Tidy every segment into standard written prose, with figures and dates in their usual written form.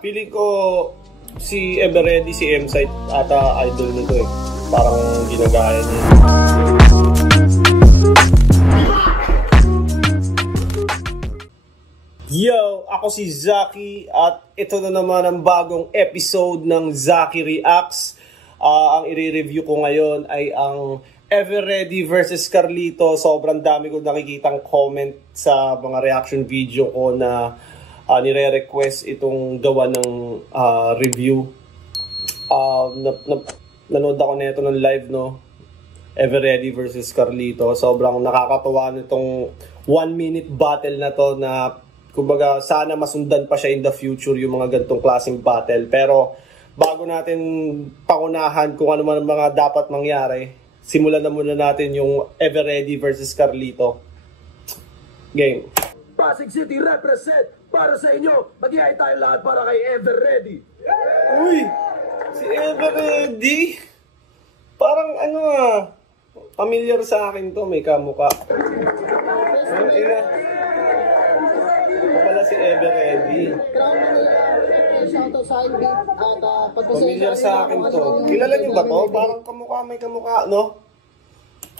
Feeling ko si Everready, si M-Site ata idol nito eh. Parang ginagaya niya. Yo! Ako si Zaki at ito na naman ang bagong episode ng Zaki Reacts. Ang i-review ko ngayon ay ang Everready versus Carlito. Sobrang dami ko nakikitang comment sa mga reaction video ko na nire-request itong gawa ng review. Nanood ako nito ng live, no? Everready versus Carlito. Sobrang nakakatuwa nitong 1-minute battle na to na kumbaga sana masundan pa siya in the future yung mga ganitong klaseng battle. Pero bago natin pangunahan kung ano man mga dapat mangyari, simulan na muna natin yung Everready versus Carlito. Game. Pasig City represent para sa inyo. Mag-iay tayo lahat para kay Everready. Uy! Si Everready? Parang familiar sa akin to. May kamukha. Ito pala si Everready. Familiar sa akin to. Kilala niyo ba to? Parang kamukha, may kamukha, no?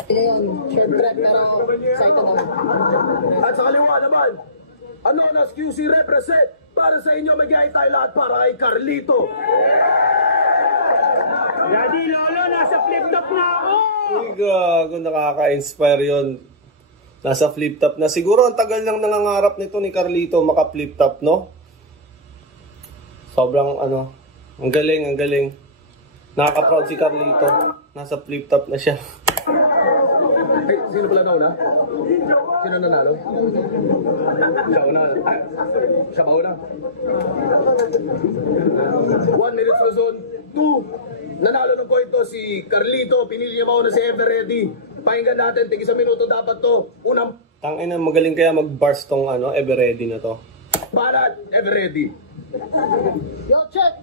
Ngayon, short track pero excited na. At sa kaliwa naman, Anonas QC represent para sa inyo. Mag-iay tayo lahat para kay Carlito. Daddy Lolo, nasa flip top na ako! Uy, gago, nakaka-inspire yun. Nasa flip top na. Siguro ang tagal nang nangangarap nito ni Carlito maka-flip top, no? Sobrang ang galing, ang galing. Nakaka-proud si Carlito. Nasa flip top na siya. Hey, sino pala na? Sino nanalo? Siya una. Siya ba una? 1 minute sa zone 2. Nanalo ng koito si Carlito. Pinili niya mauna si Everready. Pakinggan natin, tig isang minuto dapat to. Unang Tangina, magaling kaya mag-bars tong Everready na to. para Everready. Yo, check!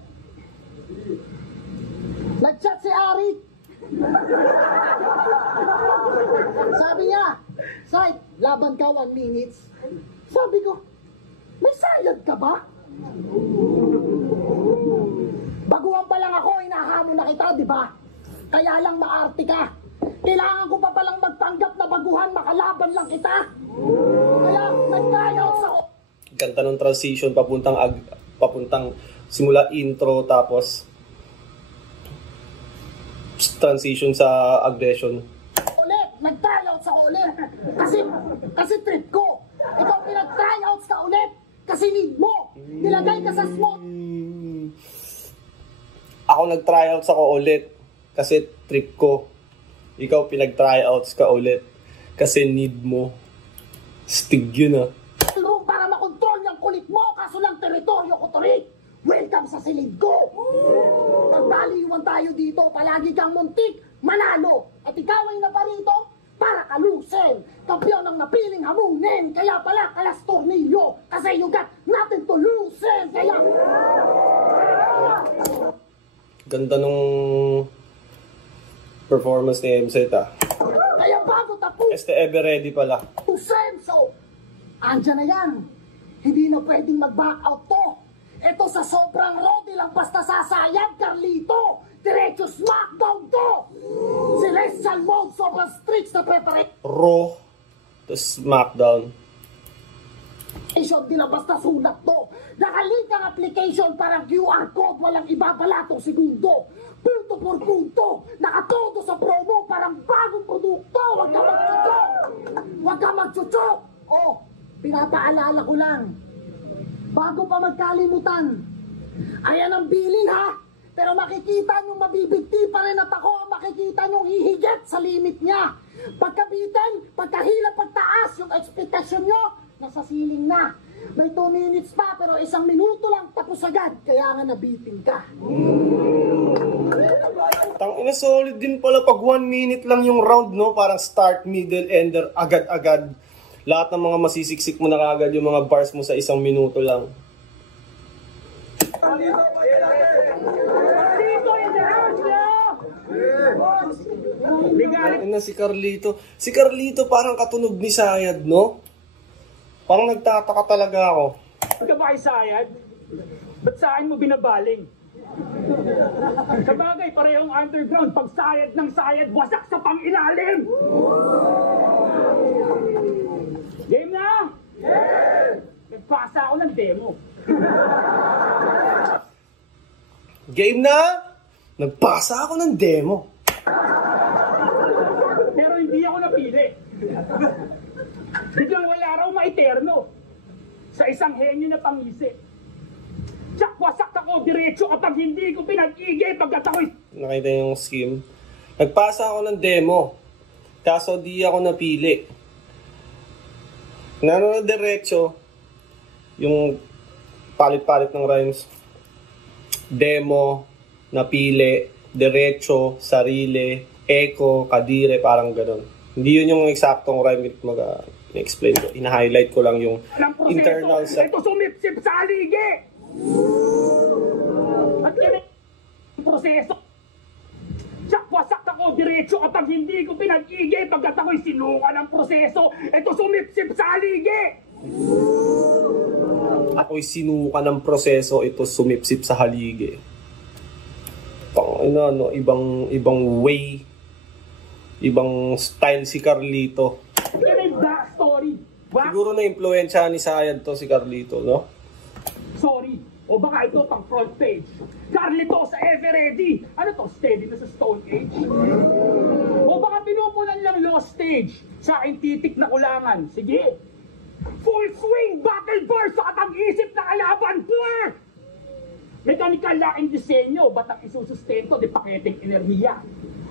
Nag-chat si Ari. Sabi niya, Site, laban ka 1 minute. Sabi ko, may sayad ka ba? Baguhan pa lang ako, inahamon na kita, di ba? Kaya lang maarte ka. Kailangan ko pa palang magtanggap na baguhan, makalaban lang kita. Kaya nag-tryout ako. Ganda ng transition papuntang simula intro tapos transition sa aggression. Ulit, nag-tryouts ako ulit. Kasi trip ko. Ikaw pinag-tryouts ka ulit. Kasi need mo. Nilagay ka sa small. Ako nag-tryouts ako ulit kasi trip ko. Ikaw pinag-tryouts ka ulit kasi need mo. Stig yun Room para makontrol yung kulit mo. Kaso lang teritoryo ko to rin. Welcome sa silid ko. Pagdaliwan tayo dito, palagi kang muntik, manalo. At ikaw ay naparito para kalusin. Kampiyon ang napiling hamunin. Kaya pala kalas tornilyo. Kasi you got nothing to loosen. Kaya... Ganda nung performance ni M-Site Kaya bago tapos... Everready pala. Senso! Andiyan na yan. Hindi na pwedeng mag-back out to. Ito sa sobrang rodi lang basta sasayang Carlito. Diretso smackdown to. Celestial mode sobrang strict na preparation. Raw to SmackDown. Di na basta sulat to. Nakalink ang application parang QR code. Walang ibabalatong segundo. Punto por punto. Nakatodo sa promo parang bagong produkto. Huwag ka magchuchok. Huwag ka magchuchok. Oh, pinapaalala ko lang. Bago pa magkalimutan. Ayan ang bilin ha. Pero makikita nyo mabibigti pa rin at ako. Makikita nyo hihigit sa limit niya. Pagkabitin, pagkahila, pagtaas, yung expectation nyo, nasa ceiling na. May 2 minutes pa pero 1 minuto lang tapos agad. Kaya nga nabitin ka. Tangina, solid din pala pag 1 minute lang yung round, no? Parang start, middle, ender, agad-agad. Lahat ng mga masisiksik mo na kagad yung mga bars mo sa 1 minuto lang. Tangina, si Carlito. Si Carlito parang katunog ni Sayad, no? Parang nagtataka talaga ako. Ba't ka ba kay Sayad? Ba't ba't sa akin mo binabaling? Sa bagay, parehong underground. Pag sayad ng sayad, wasak sa pangilalim! Game na? Yeah! Nagpasa ako ng demo. Game na? Nagpasa ako ng demo. Pero hindi ako napili. Biglang wala raw ma-eterno sa isang henyo na pangisip. Tsak, wasak ako diretso kapag hindi ko pinag-igay pagkat ako'y... Nakita yung scheme. Nagpasa ako ng demo. Kaso di ako napili. Nanonood diretso. Yung palit-palit ng rhymes. Demo, napili, diretso, sarili, echo, kadire, parang ganun. Hindi yun yung eksaktong rhyme mag-explain ko. Ina-highlight ko lang yung internal sa... Ito sumipsip sa aligi! At yan ang proseso. Tsak, wasak ako diretso kapag hindi ko pinag-igay pagkat ako'y sinuka ng proseso. Ito sumipsip sa aligi! Ako'y sinuka ng proseso, ito sumipsip sa haligi. Ibang way, ibang style si Carlito. Yan ay backstory. Siguro na-influensya ni Sayad to si Carlito, no? Sorry. O baka ito pang front page. Carlito sa Ever Ready. Ano to? Steady na sa Stone Age? O baka pinupunan lang Lost Stage. Sa akin titik na kulangan. Sige. Full swing battle bar sa katag-isip na kalaban. Puwer! Mechanical laking disenyo. Ba't ang isusustento? Di paketeng enerhiya.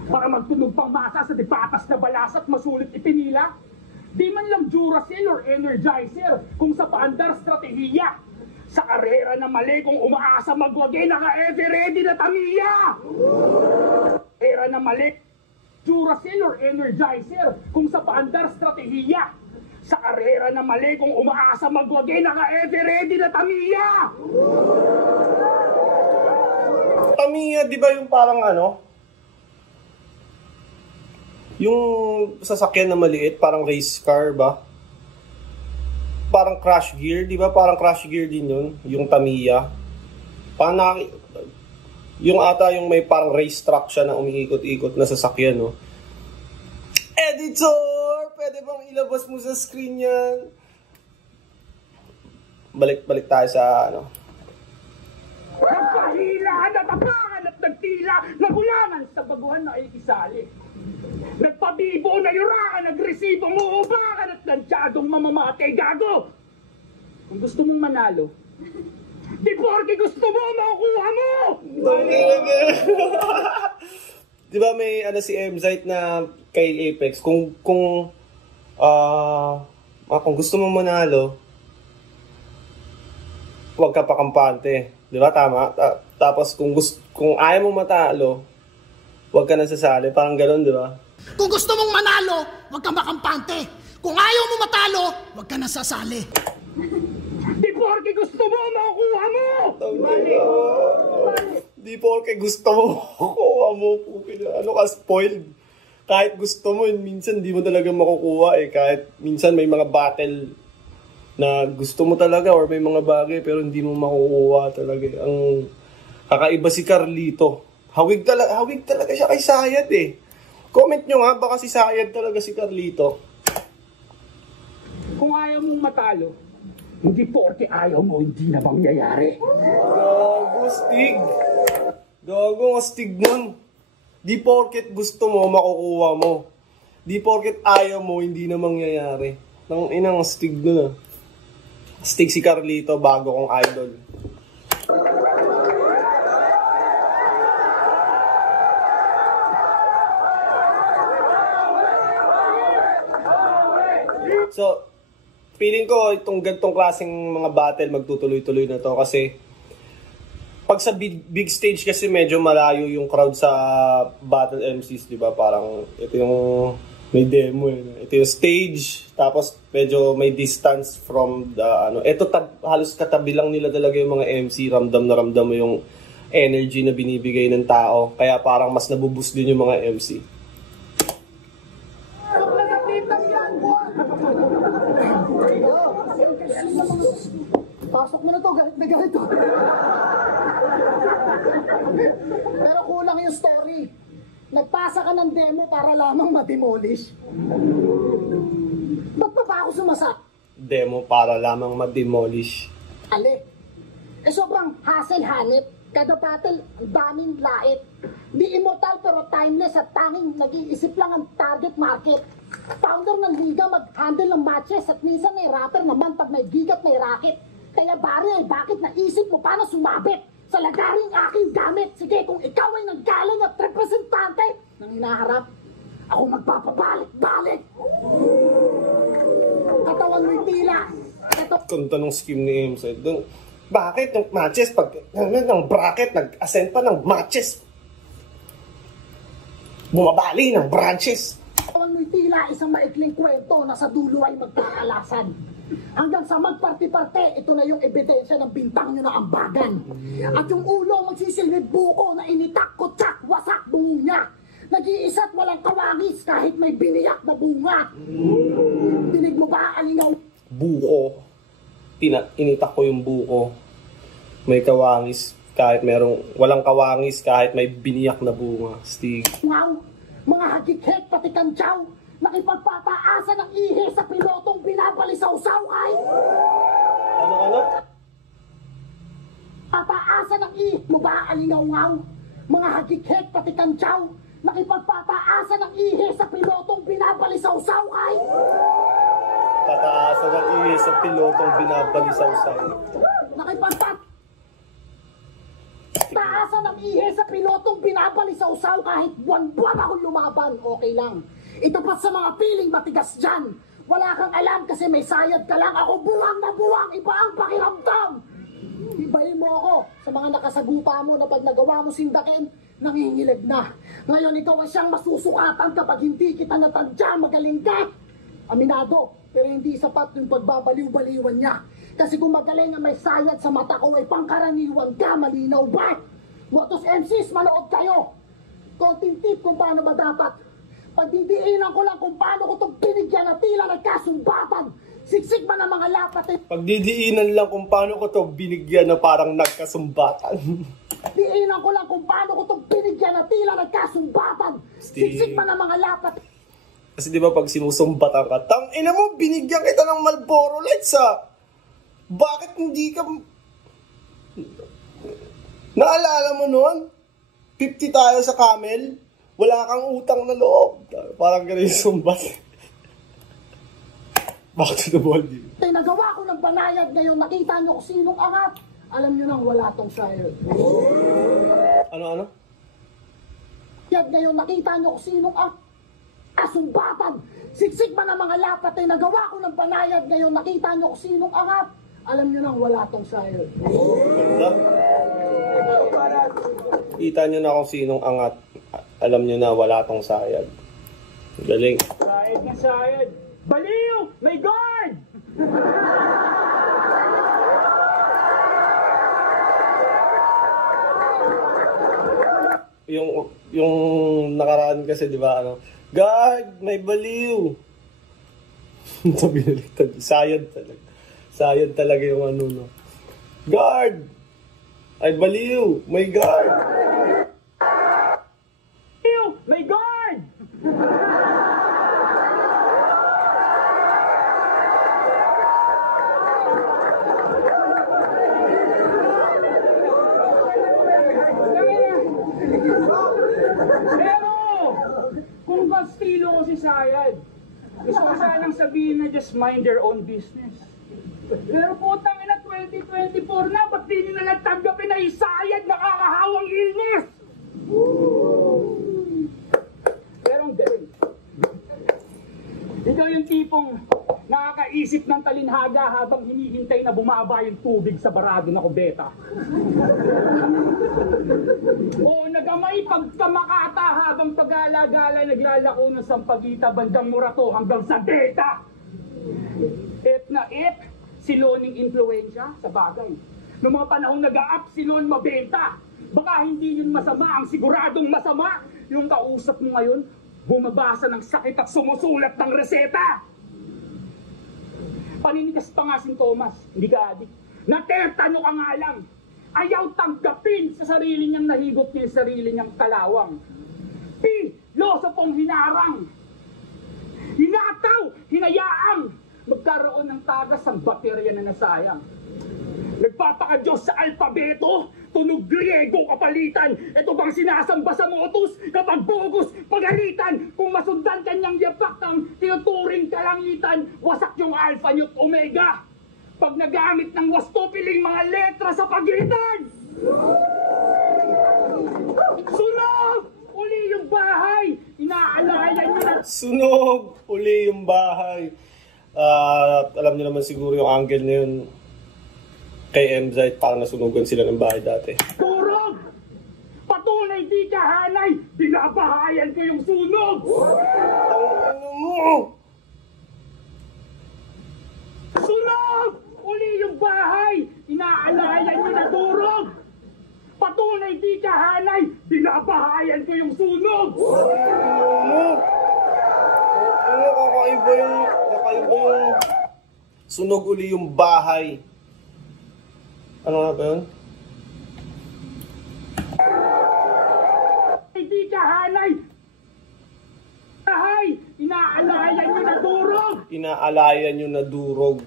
Para magtunog pang masa sa di patas na balas at masulit ipinila. Di man lang Duracell or Energizer kung sa paandar strategiya. Sa karera na mali kung umaasa magwagi, naka-ever ready na tamiya! Karera na mali, Duracell or Energizer kung sa paandar strategiya. Sa karera na mali kung umaasa magwagi, naka-ever ready na tamiya! Tamiya, di ba yung parang ano? Yung sasakyan na maliit, parang race car ba? Parang Crash Gear, di ba? Parang Crash Gear din yun, yung Tamiya. Parang yung ata yung may parang race truck siya na umiikot-ikot na sasakyan, no? Editor! Pwede bang ilabas mo sa screen yan? Balik tayo sa ano. Nagpahila, natapangan at nagtila, nagulangan sa baguhan na ay isali. Nagpabibo na yurakan, nagresibo mo ubakan at nansyadong mamamatay gago. Kung gusto mong manalo, di porke gusto mo, makukuha mo! Di ba may ano si Mzite na kay Apex, kung gusto mong manalo, huwag ka pa kampante. Di ba? Tama? Tapos kung ayaw mong matalo, huwag ka nang sasali. Parang gano'n, di ba? Kung gusto mong manalo, huwag kang makampante. Kung ayaw mo matalo, huwag ka nang sasali. Di porke gusto mo, makukuha mo! Di porke gusto mo, makukuha mo. Ano ka, spoiled? Kahit gusto mo, minsan di mo talaga makukuha eh. Kahit minsan may mga battle na gusto mo talaga or may mga bagay pero hindi mo makukuha talaga. Ang kakaiba si Carlito. Hawig talaga siya kay Sayad eh. Comment nyo nga, baka si Sayad talaga si Carlito. Kung ayaw mong matalo, hindi porke ayaw mo, hindi na mangyayari. Gago, stig. Gago, stig nun. Di porket gusto mo, makukuha mo. Di porket ayaw mo, hindi na mangyayari. Nang inang stig nun ah. Stig si Carlito, bago kong idol. So, feeling ko itong gantong klaseng mga battle magtutuloy-tuloy na to kasi pag sa big stage kasi medyo malayo yung crowd sa battle MCs, di ba? Parang ito yung may demo eh. Ito yung stage, tapos medyo may distance from the ano. Ito halos katabi lang nila talaga yung mga MC, ramdam na ramdam mo yung energy na binibigay ng tao. Kaya parang mas nabuboost din yung mga MC. Pasok mo na to, na ganito. Pero kulang yung story. Nagpasa ka ng demo para lamang ma-demolish. Ba't pa ba ako sumasak? Demo para lamang ma-demolish. Ali. Sobrang hassle-hanip. Kada battle, ang daming lait. Di immortal pero timeless at tanging nag-iisip lang ang target market. Founder ng liga mag-handle ng matches at minsan ay rapper naman pag may gigat may racket. Kaya bari ay bakit naisip mo paano sumabit sa lagaring aking gamit? Sige, kung ikaw ay nanggaling at representante ng hinaharap, ako magpapabalik-balik. Katawan mo'y tila. Ito, Kung tanong scheme ni Imside, bakit yung matches, pag ng bracket, nag-ascend pa ng matches, bumabali ng branches. katawan mo'y tila isang maikling kwento na sa dulo ay magkakalasan. Hanggang sa magparti-parte, ito na yung ebidensya ng bintang nyo na ambagan. At yung ulo magsisilid buko na initak ko tsak, wasak bungo niya. Nag-iisa't walang kawangis kahit may biniyak na bunga. Dinig mo ba, alingaw? Buko. Initak ko yung buko. May kawangis kahit walang kawangis kahit may biniyak na bunga. Stig. Ngaw, mga hagikhet pati kantsaw, nakipagpataasan ng ihe sa pilotong binabalisaw-saw kahit Ano? pataasan ng ihe mo ba, alingaw-ngaw? Mga hagikhet pati kantsaw, nakipagpataasan ng ihe sa pilotong binabalisaw-saw kahit Tataasan ng ihi sa pilotong binabalisaw-saw. Taasan ng ihe sa pilotong binabalisaw-saw kahit buwan-buwan akong lumaban, okay lang. Ito pa sa mga piling matigas dyan. Wala kang alam kasi may sayad ka lang. Ako buwang na buwang, iba ang pakiramdam. Ibahin mo ako sa mga nakasagupa mo na pag nagawa mo sindakin, nangingilig na. Ngayon ikaw ay siyang masusukatan kapag hindi kita natadya, magaling ka. Aminado, pero hindi sapat yung pagbabaliw-baliwan niya. Kasi kung magaling ang may sayad sa mata ko ay pangkaraniwan ka, malinaw ba? Motos MCs, manood kayo! Konting tip kung paano ba dapat. Pagdidiinan ko lang kung paano ko itong binigyan na tila nagkasumbatan. Siksik man ang mga lapat eh. Pagdidiinan lang kung paano ko to binigyan na parang nagkasumbatan. Diinan ko lang kung paano ko itong binigyan na tila nagkasumbatan. Siksik man ang mga lapat. Kasi di ba pag sinusumbatan ka, tang ina mo, binigyan kita ng Marlboro Lights ha. Bakit hindi ka... Naalala mo nun? 50 tayo sa Camel, wala kang utang na loob. Parang ganun yung sumbat. Back to the ball game. Nagawa ko ng banayad ngayon, nakita nyo kung sinong angat. Alam nyo nang wala tong sayad. Ano? Yan ngayon, nakita nyo kung sinong kasumbatan. Siksik man ang mga lapat ay nagawa ko ng banayad ngayon, nakita nyo kung sinong angat. Alam nyo nang wala tong sayad. Ganda. Kita nyo na kung sinong angat. Alam nyo na wala tong sayad. Galing. Sayad na sayad. Baliw! May guard! Yung nakaraan kasi, di ba, guard, may baliw. Sabi naliktad. Sayad talaga. Sayad talaga yung no. Guard! Ay, baliw! May guard! Baliw! May guard! Pero, kung Bastilo ko si Sayad, gusto ko sanang sabihin na just mind their own business. Pero putang ina, 2024 na, ba't di nyo nalang tanggapin na isayad nakakahawang illness? Pero ang galing. Ikaw yung tipong nakakaisip ng talinhaga habang hinihintay na bumaba yung tubig sa barado na kubeta. O nagamay pagkamakata habang pag-alagala naglalako ng Sampaguita bandang Murato hanggang sa Deta. If na if, siloning influensya sa bagay. Noong mga panahong nag-a-up silon mabenta, baka hindi yun masama, ang siguradong masama, yung kausap mo ngayon, bumabasa ng sakit at sumusulat ng reseta. Paninigas pa nga si Thomas, hindi ka adik. Natetano ka nga lang. Ayaw tanggapin sa sarili niyang nahigot niya sa sarili niyang kalawang. Pilosopong hinarang. Hinataw, hinayaang. Magkaroon ng tagas ang baterya na nasayang. Nagpapakadyos sa alpabeto, tunog Griego kapalitan. Ito bang sinasamba sa motus kapag bogus pagalitan? Kung masundan kanyang yapak ng tinuturing kalangitan, wasak yung alpha nyo't omega. Pag nagamit ng wasto piling mga letra sa pagitan. Sunog! Uli yung bahay! Inaalayan nyo na. Sunog! Uli yung bahay. Alam niyo naman siguro yung angle na yun kay MZ, parang nasunugan sila ng bahay dati. Turog! Patunay di kahanay! Binabahayan ko yung sunog! Ano mo? Sunog! Uli yung bahay! Inaalayan nyo na turog! Patunay di kahanay! Binabahayan ko yung sunog! Ano, kakaiba yung sunog uli yung bahay. Ano nga ba yun? Di kahanay! Bahay! Inaalayan nyo na turog! Inaalayan nyo na durog.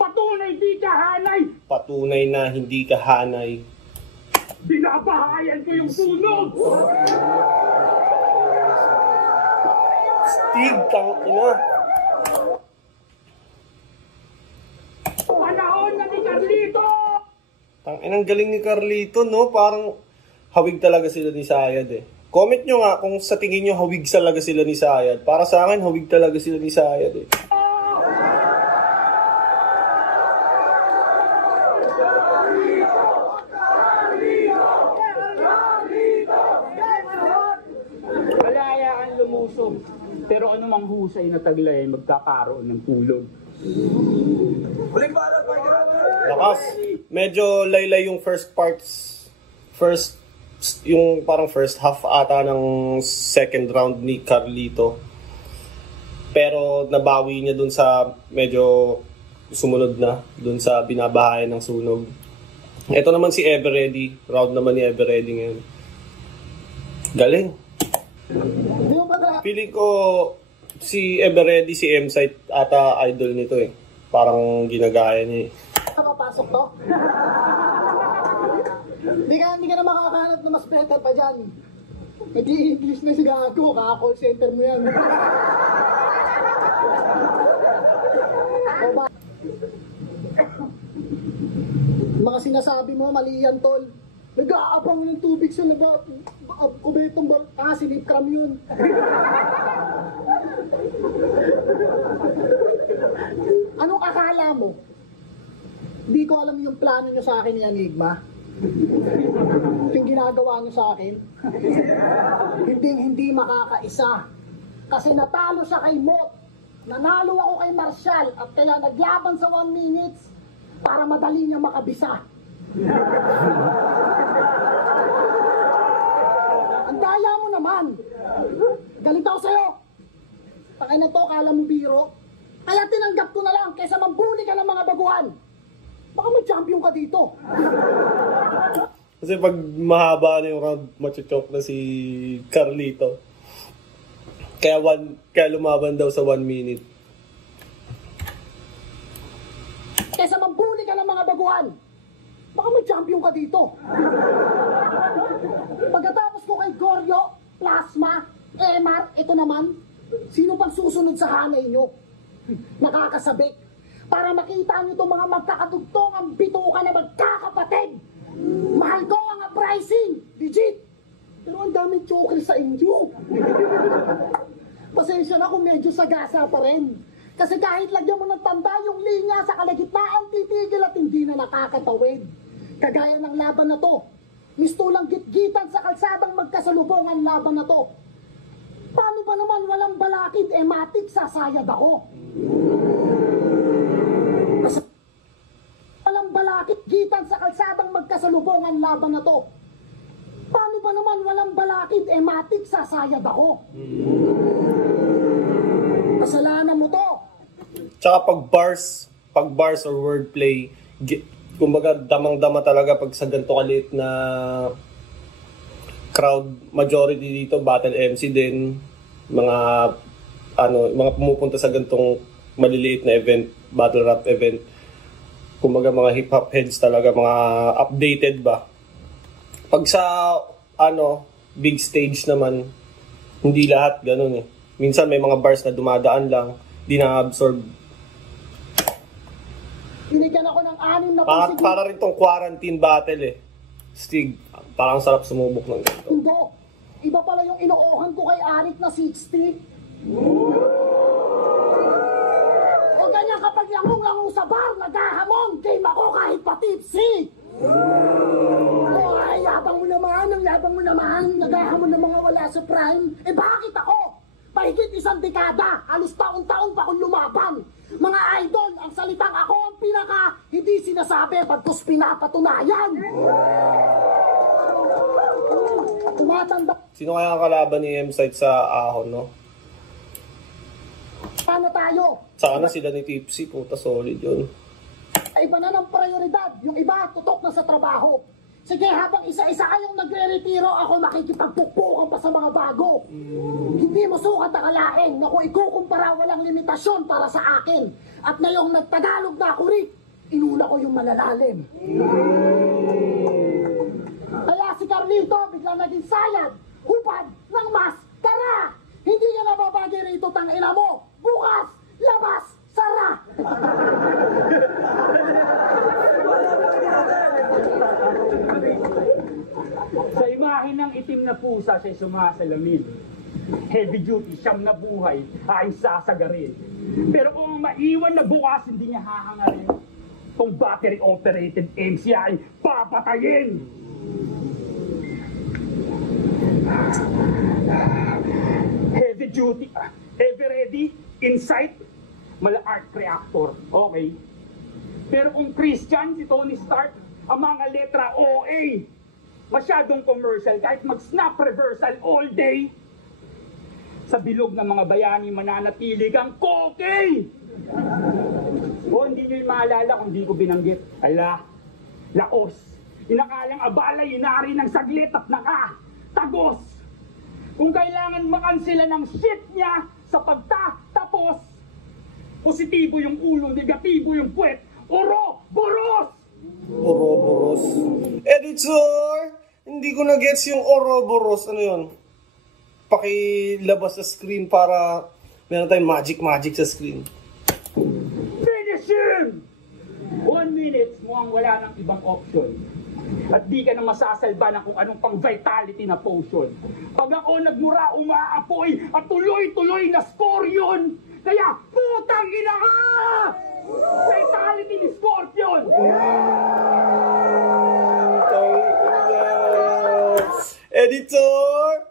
Patunay di kahanay! Patunay na hindi kahanay. Binabahayan ko yung sunog! Steve, tangina. Panahon na ni Carlito! Tanginang galing ni Carlito, no? Parang hawig talaga sila ni Sayad eh. Comment nyo nga kung sa tingin nyo hawig talaga sila ni Sayad. Para sa akin, hawig talaga sila ni Sayad eh. Kalayaan lumusog. Pero anumang husay na taglay magkakaroon ng tulog. Lakas. Medyo laylay yung first parts. Yung parang first half ata ng second round ni Carlito. Pero nabawi niya dun sa medyo sumunod na. Dun sa binabahayan ng sunog. Ito naman si Everready. Round naman ni Everready ngayon. Galing. Feeling ko si Everready, si M-Site ata idol nito eh. Parang ginagaya niya eh. Papasok to? Hindi ka na makakahanap na mas better pa dyan. Nag-i-English na si Gago, kaka-call center mo yan. Mga sinasabi mo, mali yan, tol. Nag-aabang ng tubig sa laba. Ubetong sinipkram yun. Anong akala mo? Hindi ko alam yung plano nyo sa akin ni Enigma. Yung ginagawa nyo sa akin. Hindi makakaisa. Kasi natalo siya kay Mot. Nanalo ako kay Marshall. At kaya naglaban sa 1 minutes para madali niya makabisa. Ang daya mo naman. Galit ako sa'yo. Takay na to, kala mo biro. Kaya tinanggap ko na lang kaysa mambuli ka ng mga baguhan. Baka may champion ka dito. Kasi pag mahaba na yung round, machuchok na si Carlito. Kaya lumaban daw sa 1 minute. Kaysa mambuli ka ng mga baguhan. Baka may champion ka dito. Pagkatapos ko kay Goryo, Plasma, Emar, ito naman, sino pang susunod sa hanay nyo? Nakakasabik. Para makita nyo itong mga magkakadugtong ang bituka na magkakapatid. Mahal ko ang pricing, legit. Pero ang daming choker sa inyo. Pasensya na kung medyo sagasa pa rin. Kasi kahit lagyan mo ng tanda yung linya sa kalagitnaan, titigil at hindi na nakakatawid. Kagaya ng laban na to, mistulang gitgitan sa kalsadang magkasalubong ang laban na to. Paano ba naman walang balakid, matik sasayad ako? Kasi walang balakid, gitan sa kalsadang magkasalubong ang laban na to. Paano ba naman walang balakid, matik sasayad ako? Kasalanan mo to. Tsaka pag pag bars or wordplay, kumbaga damang-dama talaga pag sa ganito kalit na crowd. Majority dito battle MC din, mga pumupunta sa gantong maliliit na event, battle rap event. Kumbaga mga hip hop heads talaga, mga updated ba. Pag sa big stage naman, hindi lahat ganun eh. Minsan may mga bars na dumadaan lang, di na-absorb. Binigyan ako ng 6 na Para rin tong quarantine battle eh. Stig, parang sarap sumubok ng ganito. Hindi. Iba pala yung inoohan ko kay Arik na 60. O ganyan kapag langong-langong sa bar, naghahamon, game ako kahit pa tipsy. Ay, yabang mo naman, naghahamon ng mga wala sa prime. Eh bakit ako? Mahigit 1 dekada, halos taon-taon pa akong lumaban. Mga idol, ang salitang ako ang pinaka hindi sinasabi, bagkus pinapatunayan. Tumatanda. Sino kaya ang kalaban ni M-Site sa Ahon, no? Paano tayo? Sana sila ni Tipsy, puta solid yun. Ay iba na ng prioridad. Yung iba, tutok na sa trabaho. Sige, habang isa-isa kayong nagre-retiro, ako makikipagpukpukan pa sa mga bago. Hindi mo sukat akalain na kung ikukumpara walang limitasyon para sa akin. At ngayong nagtagalog na ako rin, inuna ko yung malalalim. Kaya si Carlito bigla naging sayad, hupad ng mas, tara! Hindi ka nababagay rito, tangina mo! Bukas, labas, sara! Sa imahe ng itim na pusa siya'y sumasalamin. Heavy duty, siyam na buhay, ay sasagarin. Pero kung maiwan na bukas, hindi niya hahangarin. Kung battery-operated MC ay papatayin. Heavy duty, heavy ready, insight, mala arc reactor, okay. Pero kung Christian, si Tony Stark, ang mga letra OA, masyadong commercial, kahit mag-snap reversal all day, sa bilog ng mga bayani mananatili kang kokey! O hindi nyo yung maalala kung di ko binanggit. Ala, laos. Inakalang abala, inari ng saglit at tagos. Kung kailangan makansila ng shit niya sa pagtatapos, positibo yung ulo, negatibo yung puwet, Oroboros! Oroboros. Editor! Hindi ko na-gets yung Oroboros. Ano yun? Pakilabas sa screen para meron tayong magic sa screen. Finish him! 1 minute, mukhang wala ng ibang option. At di ka na masasalba ng kung anong pang vitality na potion. Pag ako nagmura, umaapoy at tuloy-tuloy na score yun! Kaya, putang ina ka! Vitality ni Scorpion! Editor!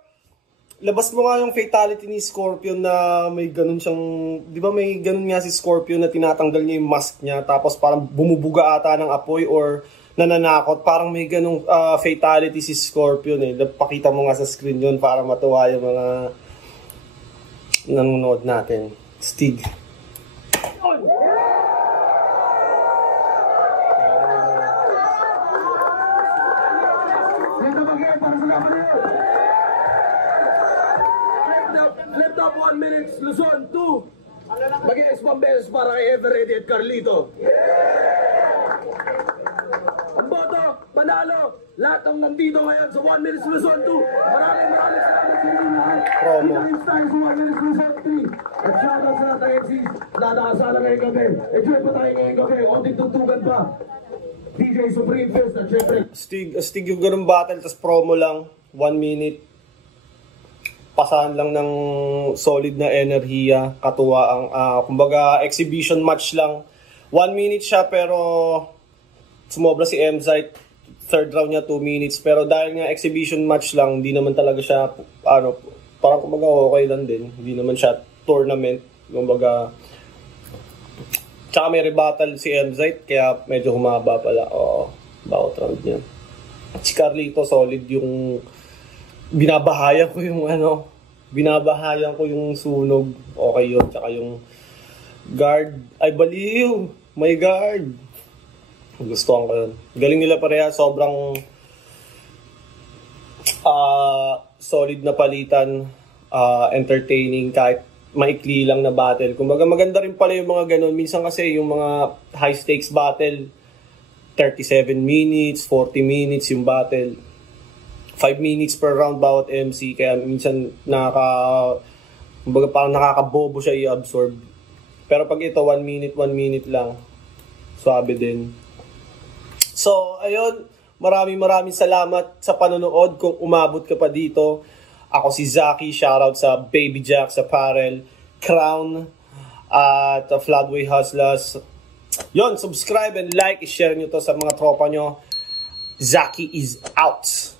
Labas mo nga yung fatality ni Scorpion na may ganun siyang... Di ba may ganun nga si Scorpion na tinatanggal niya yung mask niya tapos parang bumubuga ata ng apoy or nananakot. Parang may ganung fatality si Scorpion eh. Pakita mo nga sa screen yun para matuwa yung mga nanonood natin. Stig. Left up 1 minute, Luzon, 2. Mag-i-S beses para kay Everready at Carlito. Ang boto, panalo, lahat ng nandito ngayon sa 1 minute Luzon 2. Maraming salamat sa inyo. Promo. Ito tayo sa 1 minute Luzon 3. At shoutout sa lahat ng MCs. Nadakasala ngayong gabi. Enjoy pa tayo ngayong gabi. Onting tugtugan pa. DJ Supreme Fest at syempre. Stig yung ganun battle, tas promo lang. 1 minute. Pasahan lang ng solid na enerhiya. Katuwa ang, kumbaga, exhibition match lang. 1 minute siya, pero sumobra si M-Site. Third round niya 2 minutes. Pero dahil nga exhibition match lang, hindi naman talaga siya, parang kumbaga okay lang din. Hindi naman siya tournament. Kumbaga, tsaka may rebuttal si M-Site, kaya medyo humaba pala. Bawat round niya. At si Carlito, solid yung binabahayan ko yung sunog. Okay yun. Tsaka yung guard, ay baliw. My God. Gustuhan ko yun. Galing nila pareha. Sobrang solid na palitan. Entertaining kahit maikli lang na battle. Kumbaga maganda rin pala yung mga ganun. Minsan kasi yung mga high stakes battle, 37 minutes, 40 minutes yung battle. 5 minutes per round bawat MC. Kaya minsan kumbaga parang nakakabobo siya i-absorb. Pero pag ito 1 minute lang, swabe din. So, ayun, maraming salamat sa panonood. Kung umabot ka pa dito, ako si Zaki, shoutout sa Baby Jack's Apparel, Crown, at Floodway Hustlers. Yon, subscribe and like, i-share nyo to sa mga tropa nyo. Zaki is out.